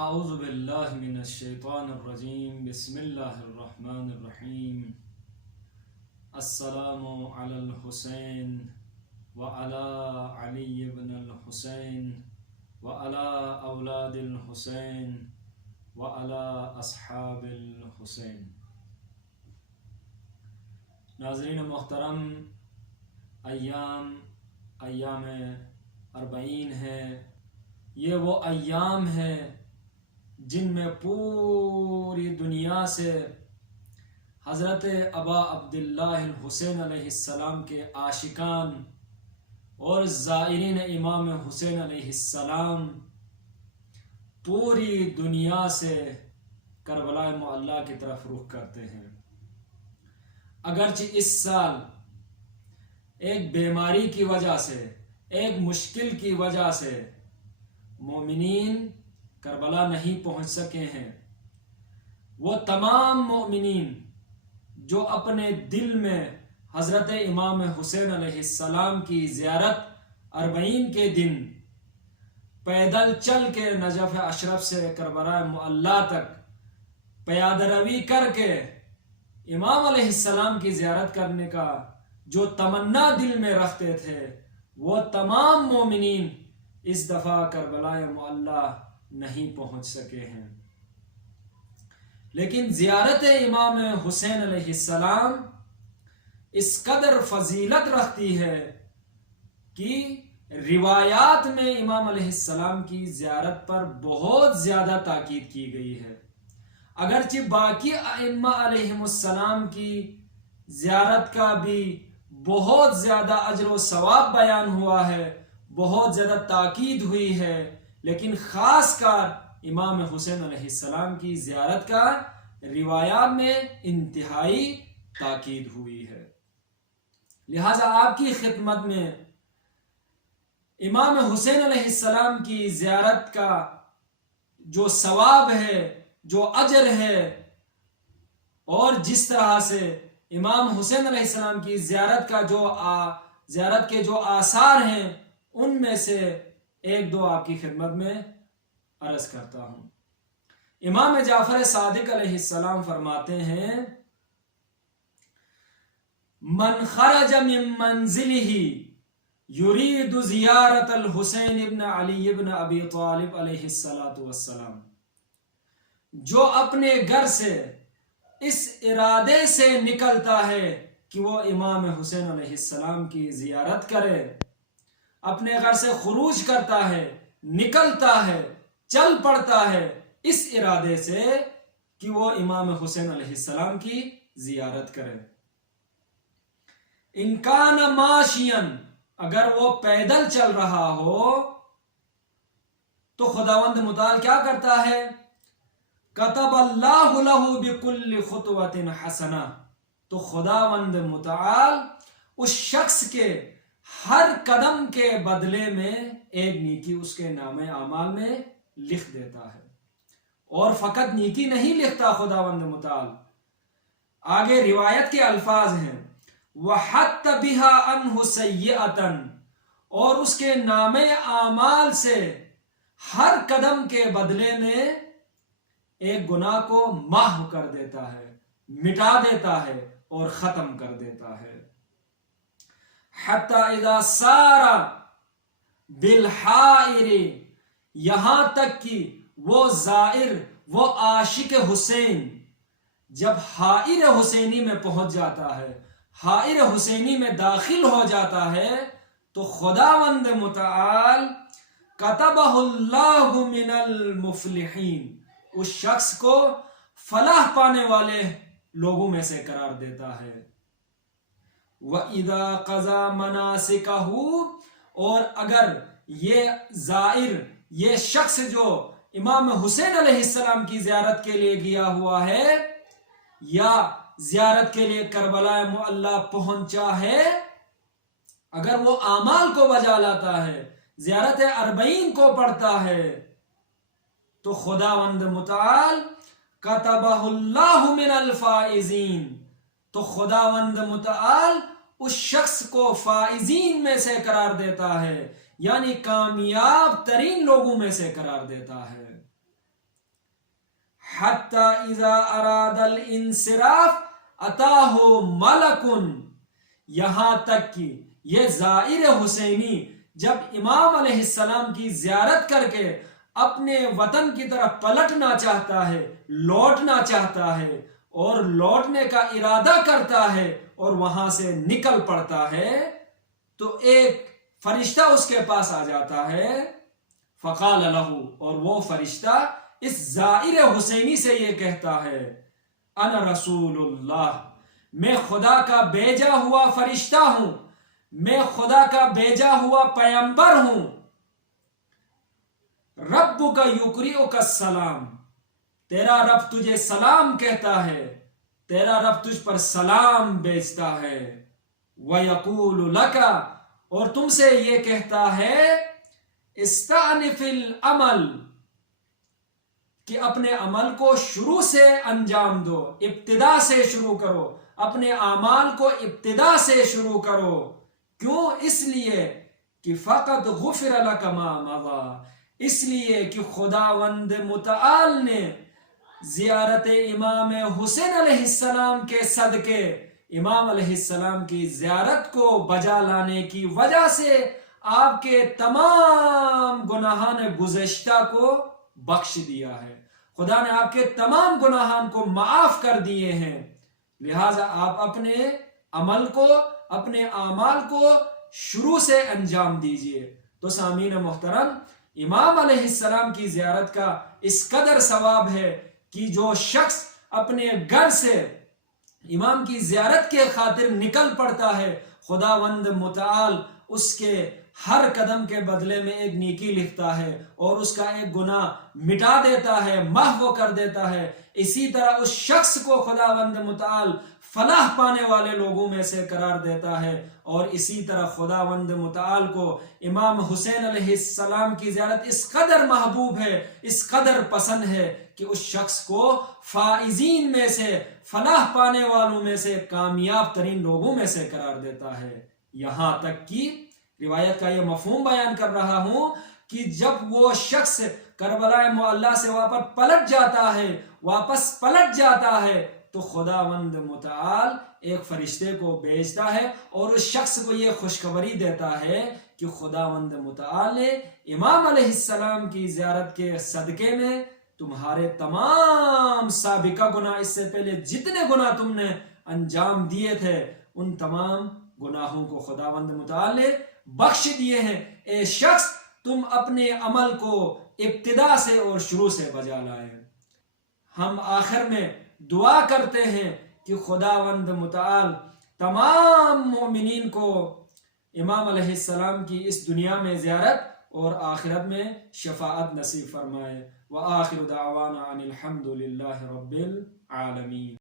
اعوذ باللہ من الشیطان الرجیم بسم اللہ الرحمن الرحیم السلام علی الحسین وعلی علی بن الحسین وعلی اولاد الحسین وعلی اصحاب الحسین۔ ناظرین محترم، ایام اربعین ہے۔ یہ وہ ایام ہیں جن میں پوری دنیا سے حضرت ابا عبداللہ الحسین علیہ السلام کے عاشقان اور زائرین امام حسین علیہ السلام پوری دنیا سے کربلا معلیٰ کی طرف رخ کرتے ہیں۔ اگرچہ اس سال ایک بیماری کی وجہ سے، ایک مشکل کی وجہ سے مومنین کربلا نہیں پہنچ سکے ہیں، وہ تمام مومنین جو اپنے دل میں حضرت امام حسین علیہ السلام کی زیارت اربعین کے دن پیدل چل کے نجف اشرف سے کربلا معلیٰ تک پیادہ روی کر کے امام علیہ السلام کی زیارت کرنے کا جو تمنا دل میں رکھتے تھے، وہ تمام مومنین اس دفعہ کربلا معلیٰ نہیں پہنچ سکے ہیں۔ لیکن زیارت امام حسین علیہ السلام اس قدر فضیلت رکھتی ہے کہ روایات میں امام علیہ السلام کی زیارت پر بہت زیادہ تاکید کی گئی ہے۔ اگرچہ باقی ائمہ علیہم السلام کی زیارت کا بھی بہت زیادہ اجر و ثواب بیان ہوا ہے، بہت زیادہ تاکید ہوئی ہے، لیکن خاص کر امام حسین علیہ السلام کی زیارت کا روایات میں انتہائی تاکید ہوئی ہے۔ لہذا آپ کی خدمت میں امام حسین علیہ السلام کی زیارت کا جو ثواب ہے، جو اجر ہے، اور جس طرح سے امام حسین علیہ السلام کی زیارت کا زیارت کے جو آثار ہیں، ان میں سے ایک دو آپ کی خدمت میں عرض کرتا ہوں۔ امام جعفر صادق علیہ السلام فرماتے ہیں: من خرج من منزلہ یرید زیارت الحسین ابن علی ابن ابی طالب علیہ السلام، جو اپنے گھر سے اس ارادے سے نکلتا ہے کہ وہ امام حسین علیہ السلام کی زیارت کرے، اپنے گھر سے خروج کرتا ہے، نکلتا ہے، چل پڑتا ہے اس ارادے سے کہ وہ امام حسین علیہ السلام کی زیارت کرے۔ ان کان ماشین، اگر وہ پیدل چل رہا ہو تو خداوند متعال کیا کرتا ہے؟ کتب اللہ لہ بکل خطوۃ حسنہ، تو خداوند متعال اس شخص کے ہر قدم کے بدلے میں ایک نیکی اس کے نام اعمال میں لکھ دیتا ہے۔ اور فقط نیکی نہیں لکھتا خداوند متعال، آگے روایت کے الفاظ ہیں: وَحَتَّ بِهَا عَنْهُ سَيِّئَةً، اور اس کے نام اعمال سے ہر قدم کے بدلے میں ایک گناہ کو محو کر دیتا ہے، مٹا دیتا ہے اور ختم کر دیتا ہے۔ حتی اذا سار بالحائر، یہاں تک کہ وہ زائر، وہ عاشق حسین جب حائر حسینی میں پہنچ جاتا ہے، حائر حسینی میں داخل ہو جاتا ہے، تو خداوند متعال کتبہ اللہ من المفلحین، اس شخص کو فلاح پانے والے لوگوں میں سے قرار دیتا ہے۔ وَإِذَا قَضَى مَنَاسِكَهُ، اور اگر یہ زائر، یہ شخص جو امام حسین علیہ السلام کی زیارت کے لیے گیا ہوا ہے یا زیارت کے لیے کربلا معلیٰ پہنچا ہے، اگر وہ اعمال کو بجا لاتا ہے، زیارت اربعین کو پڑھتا ہے، تو خداوند متعال کتبہ اللہ من الفائزین، تو خداوند متعال اس شخص کو فائزین میں سے قرار دیتا ہے، یعنی کامیاب ترین لوگوں میں سے قرار دیتا ہے۔ حتی اذا اراد الانصراف اتاہ ملکن، یہاں تک کہ یہ زائر حسینی جب امام علیہ السلام کی زیارت کر کے اپنے وطن کی طرف پلٹنا چاہتا ہے، لوٹنا چاہتا ہے اور لوٹنے کا ارادہ کرتا ہے اور وہاں سے نکل پڑتا ہے، تو ایک فرشتہ اس کے پاس آ جاتا ہے، فقال لہ، اور وہ فرشتہ اس زائر حسینی سے یہ کہتا ہے، انا رسول اللہ، میں خدا کا بھیجا ہوا فرشتہ ہوں، میں خدا کا بھیجا ہوا پیغمبر ہوں، ربک یقرئک السلام، تیرا رب تجھے سلام کہتا ہے، تیرا رب تجھ پر سلام بھیجتا ہے، وَيَقُولُ لَكَ، اور تم سے یہ کہتا ہے، استعنف العمل، کہ اپنے عمل کو شروع سے انجام دو، ابتدا سے شروع کرو، اپنے اعمال کو ابتدا سے شروع کرو، کیوں؟ اس لیے کہ فقط غفر لک ما مضی، اس لیے کہ خداوند متعال نے زیارت امام حسین علیہ السلام کے صدقے امام علیہ السلام کی زیارت کو بجا لانے کی وجہ سے آپ کے تمام گناہان گزشتہ کو بخش دیا ہے، خدا نے آپ کے تمام گناہان کو معاف کر دیے ہیں، لہٰذا آپ اپنے عمل کو، اپنے اعمال کو شروع سے انجام دیجئے۔ تو سامعین محترم، امام علیہ السلام کی زیارت کا اس قدر ثواب ہے کہ جو شخص اپنے گھر سے امام کی زیارت کے خاطر نکل پڑتا ہے، خداوند متعال اس کے ہر قدم کے بدلے میں ایک نیکی لکھتا ہے اور اس کا ایک گناہ مٹا دیتا ہے، محو کر دیتا ہے۔ اسی طرح اس شخص کو خداوند متعال فلاح پانے والے لوگوں میں سے قرار دیتا ہے، اور اسی طرح خداوند متعال کو امام حسین علیہ السلام کی زیارت اس قدر محبوب ہے، اس قدر پسند ہے کہ اس شخص کو فائزین میں سے، فلاح پانے والوں میں سے، کامیاب ترین لوگوں میں سے قرار دیتا ہے۔ یہاں تک کہ روایت کا یہ مفہوم بیان کر رہا ہوں کہ جب وہ شخص کربلا معلیٰ سے واپس پلٹ جاتا ہے تو خداوند متعال ایک فرشتے کو بھیجتا ہے اور اس شخص کو یہ خوشخبری دیتا ہے کہ خداوند متعال نے امام علیہ السلام کی زیارت کے صدقے میں تمہارے تمام سابقہ گناہ، اس سے پہلے جتنے گناہ تم نے انجام دیے تھے، ان تمام گناہوں کو خداوند متعال نے بخش دیے ہیں۔ اے شخص، تم اپنے عمل کو ابتدا سے اور شروع سے بجا لائے۔ ہم آخر میں دعا کرتے ہیں کہ خداوند متعال تمام مومنین کو امام علیہ السلام کی اس دنیا میں زیارت اور آخرت میں شفاعت نصیب فرمائے۔ وآخر دعوانا ان الحمد للہ رب العالمین۔